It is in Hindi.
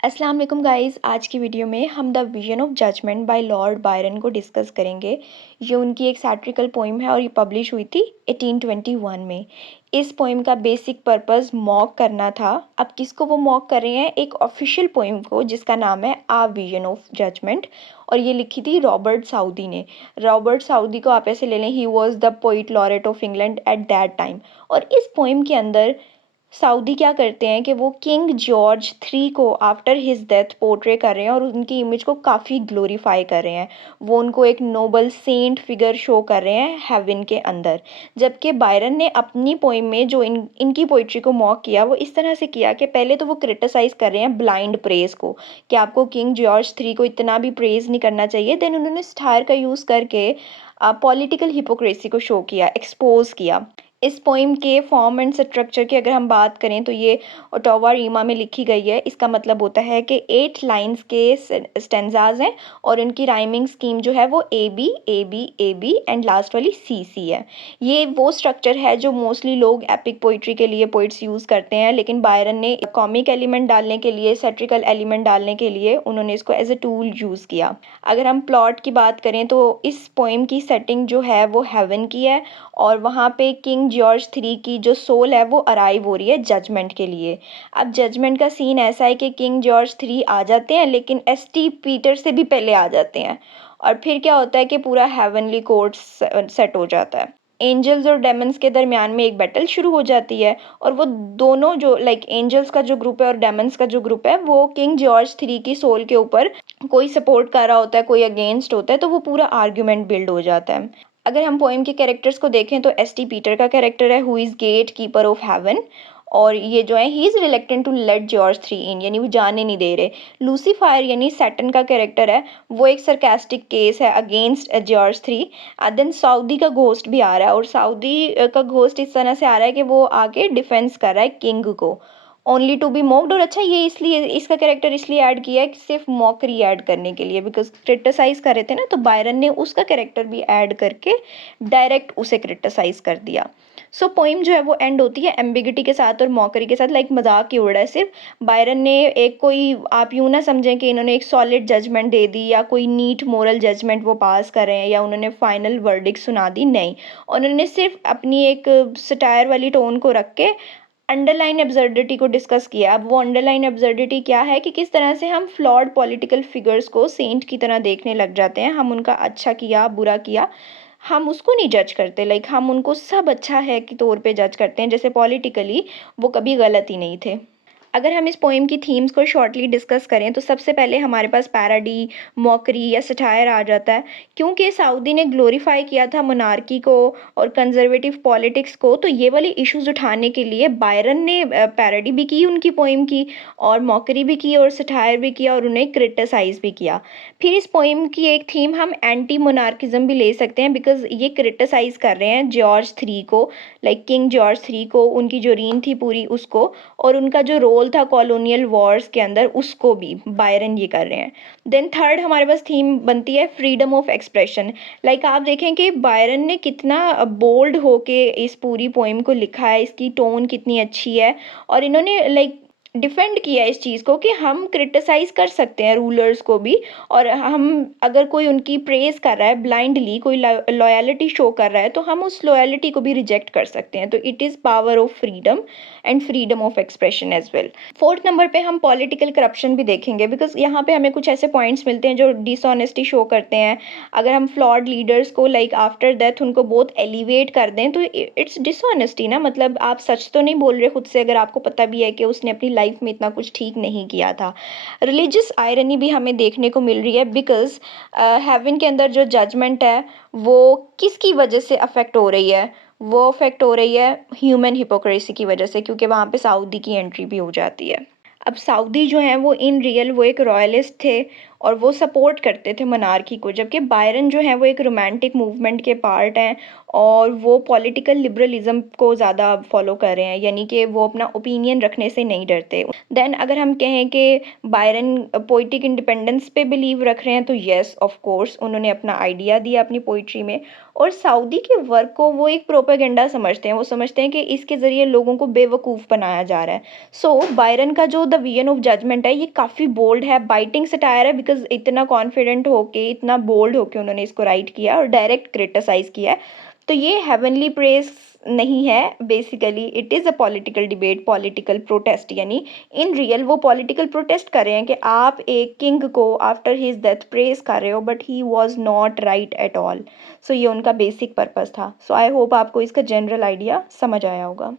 अस्सलाम वालेकुम गाइस। आज की वीडियो में हम the vision of judgment by Lord Byron को डिस्कस करेंगे। ये उनकी एक सैटिरिकल पोइम है और ये पब्लिश हुई थी 1821 में। इस पोइम का बेसिक पर्पस मॉक करना था। अब किसको वो मॉक कर रहे हैं? एक ऑफिशियल पोइम को जिसका नाम है आ विजन ऑफ जजमेंट, और ये लिखी थी रॉबर्ट साउदी ने। रॉबर्ट साउदी को आप ऐसे ले लें, he was the poet laureate of England at that time. और इस पोइम के अंदर सऊदी क्या करते हैं कि वो किंग जॉर्ज थ्री को आफ्टर हिज डेथ पोर्ट्रे कर रहे हैं और उनकी इमेज को काफ़ी ग्लोरीफाई कर रहे हैं। वो उनको एक नोबल सेंट फिगर शो कर रहे हैं हेवन के अंदर। जबकि बायरन ने अपनी पोइम में जो इनकी पोइट्री को मॉक किया वो इस तरह से किया कि पहले तो वो क्रिटिसाइज़ कर रहे हैं ब्लाइंड प्रेज को, कि आपको किंग जॉर्ज थ्री को इतना भी प्रेज नहीं करना चाहिए। देन उन्होंने स्टार का यूज़ करके पॉलिटिकल हिपोक्रेसी को शो किया, एक्सपोज किया। इस पोइम के फॉर्म एंड स्ट्रक्चर की अगर हम बात करें तो ये ओटावा रीमा में लिखी गई है। इसका मतलब होता है कि 8 लाइंस के स्टेंजाज हैं और उनकी राइमिंग स्कीम जो है वो A B A B A B and last वाली सी सी है। ये वो स्ट्रक्चर है जो मोस्टली लोग एपिक पोइट्री के लिए पोइट्स यूज़ करते हैं, लेकिन बायरन ने कॉमिक एलिमेंट डालने के लिए, सैटिरिकल एलिमेंट डालने के लिए उन्होंने इसको एज ए टूल यूज़ किया। अगर हम प्लॉट की बात करें तो इस पोइम की सेटिंग जो है वो हेवन की है और वहाँ पे किंग जॉर्ज थ्री की जो सोल है वो अराइव हो रही है जजमेंट के लिए। अब जजमेंट का सीन ऐसा है कि किंग जॉर्ज थ्री आ जाते हैं, लेकिन एस.टी. पीटर से भी पहले आ जाते हैं। और फिर क्या होता है कि पूरा हेवनली कोर्ट सेट हो जाता है। एंजल्स और डेमन्स के दरमियान में एक बैटल शुरू हो जाती है और वो दोनों जो एंजल्स का जो ग्रुप है और डेमन्स का जो ग्रुप है वो किंग जॉर्ज थ्री की सोल के ऊपर कोई सपोर्ट कर रहा होता है, कोई अगेंस्ट होता है, तो वो पूरा आर्ग्यूमेंट बिल्ड हो जाता है। अगर हम पोएम के कैरेक्टर्स को देखें तो एस.टी. पीटर का कैरेक्टर है who is gatekeeper of heaven, और ये जो है he is reluctant to let George three in, यानी वो जाने नहीं दे रहे। लूसीफायर यानी सैटन का कैरेक्टर है, वो एक सरकास्टिक केस है against George three. Then Southey का घोस्ट भी आ रहा है और सऊदी का घोस्ट इस तरह से आ रहा है कि वो आके डिफेंस कर रहा है किंग को, ओनली टू बी मॉक्ड। और अच्छा, ये इसलिए इसका कैरेक्टर इसलिए ऐड किया है कि सिर्फ मॉकरी ऐड करने के लिए, बिकॉज क्रिटिसाइज कर रहे थे ना, तो बायरन ने उसका कैरेक्टर भी ऐड करके डायरेक्ट उसे क्रिटिसाइज कर दिया। सो पोइम जो है वो एंड होती है एम्बिगिटी के साथ और मॉकरी के साथ, लाइक मजाक की उड़ है सिर्फ। बायरन ने एक कोई, आप यूँ ना समझें कि इन्होंने एक सॉलिड जजमेंट दे दी या कोई नीट मोरल जजमेंट वो पास कर रहे हैं या उन्होंने फाइनल वर्डिक्ट सुना दी, नहीं। उन्होंने सिर्फ अपनी एक सटायर वाली टोन को रख के अंडरलाइन एब्सर्डिटी को डिस्कस किया। अब वो अंडरलाइन एब्सर्डिटी क्या है कि किस तरह से हम फ्लॉड पॉलिटिकल फिगर्स को सेंट की तरह देखने लग जाते हैं। हम उनका अच्छा किया बुरा किया, हम उसको नहीं जज करते, हम उनको सब अच्छा है के तौर पे जज करते हैं, जैसे पॉलिटिकली वो कभी गलत ही नहीं थे। अगर हम इस पोइम की थीम्स को शॉर्टली डिस्कस करें तो सबसे पहले हमारे पास पैराडी, मॉकरी या सटायर आ जाता है। क्योंकि सऊदी ने ग्लोरीफाई किया था मोनार्की को और कंजर्वेटिव पॉलिटिक्स को, तो ये वाले इश्यूज उठाने के लिए बायरन ने पैराडी भी की उनकी पोइम की, और मॉकरी भी की और सटायर भी किया और उन्हें क्रिटिसाइज भी किया। फिर इस पोइम की एक थीम हम एंटी मोनार्किज्म भी ले सकते हैं, बिकॉज ये क्रिटिसाइज कर रहे हैं जॉर्ज थ्री को, किंग जॉर्ज थ्री को, उनकी जो रीन थी पूरी उसको, और उनका जो रोल था कॉलोनियल वॉर्स के अंदर उसको भी बायरन ये कर रहे हैं। देन थर्ड हमारे पास थीम बनती है फ्रीडम ऑफ एक्सप्रेशन। आप देखें कि बायरन ने कितना बोल्ड होके इस पूरी पोइम को लिखा है, इसकी टोन कितनी अच्छी है, और इन्होंने डिफेंड किया इस चीज़ को कि हम क्रिटिसाइज कर सकते हैं रूलर्स को भी, और हम अगर कोई उनकी प्रेज कर रहा है ब्लाइंडली, कोई लॉयलिटी शो कर रहा है, तो हम उस लॉयलिटी को भी रिजेक्ट कर सकते हैं। तो it is power of freedom and freedom of expression as well. Fourth number पे हम पॉलिटिकल करप्शन भी देखेंगे, बिकॉज यहाँ पे हमें कुछ ऐसे पॉइंट्स मिलते हैं जो डिसऑनेस्टी शो करते हैं। अगर हम फ्लॉड लीडर्स को आफ्टर डेथ उनको बहुत एलिवेट कर दें तो इट्स डिसऑनेस्टी ना, मतलब आप सच तो नहीं बोल रहे खुद से, अगर आपको पता भी है कि उसने अपनी लाइफ में इतना कुछ ठीक नहीं किया था। रिलीजियस आयरनी भी हमें देखने को मिल रही है, बिकॉज हेवन के अंदर जो जजमेंट है वो किसकी वजह से अफेक्ट हो रही है? वो अफेक्ट हो रही है ह्यूमन हिपोक्रेसी की वजह से, क्योंकि वहाँ पे सऊदी की एंट्री भी हो जाती है। अब सऊदी जो हैं वो इन रियल वो एक रॉयलिस्ट थे, और वो सपोर्ट करते थे मोनार्की को, जबकि बायरन जो है वो एक रोमांटिक मूवमेंट के पार्ट हैं और वो पॉलिटिकल लिबरलिज्म को ज़्यादा फॉलो कर रहे हैं, यानी कि वो अपना ओपिनियन रखने से नहीं डरते। देन अगर हम कहें कि बायरन पोइटिक इंडिपेंडेंस पे बिलीव रख रहे हैं तो येस ऑफ कोर्स उन्होंने अपना आइडिया दिया अपनी पोइट्री में, और सऊदी के वर्क को वो एक प्रोपेगेंडा समझते हैं। वो समझते हैं कि इसके ज़रिए लोगों को बेवकूफ़ बनाया जा रहा है। सो बायरन का जो द विजन ऑफ जजमेंट है ये काफ़ी बोल्ड है, बाइटिंग सटायर है, बिकॉज इतना कॉन्फिडेंट होके इतना बोल्ड होके उन्होंने इसको राइट किया और डायरेक्ट क्रिटिसाइज़ किया है। तो ये हेवनली प्रेस नहीं है, basically it is a political debate, political protest, यानी इन रियल वो पॉलिटिकल प्रोटेस्ट कर रहे हैं कि आप एक किंग को आफ्टर हिज डेथ प्रेस कर रहे हो, but he was not right at all. So ये उनका बेसिक पर्पस था। सो आई होप आपको इसका जनरल आइडिया समझ आया होगा।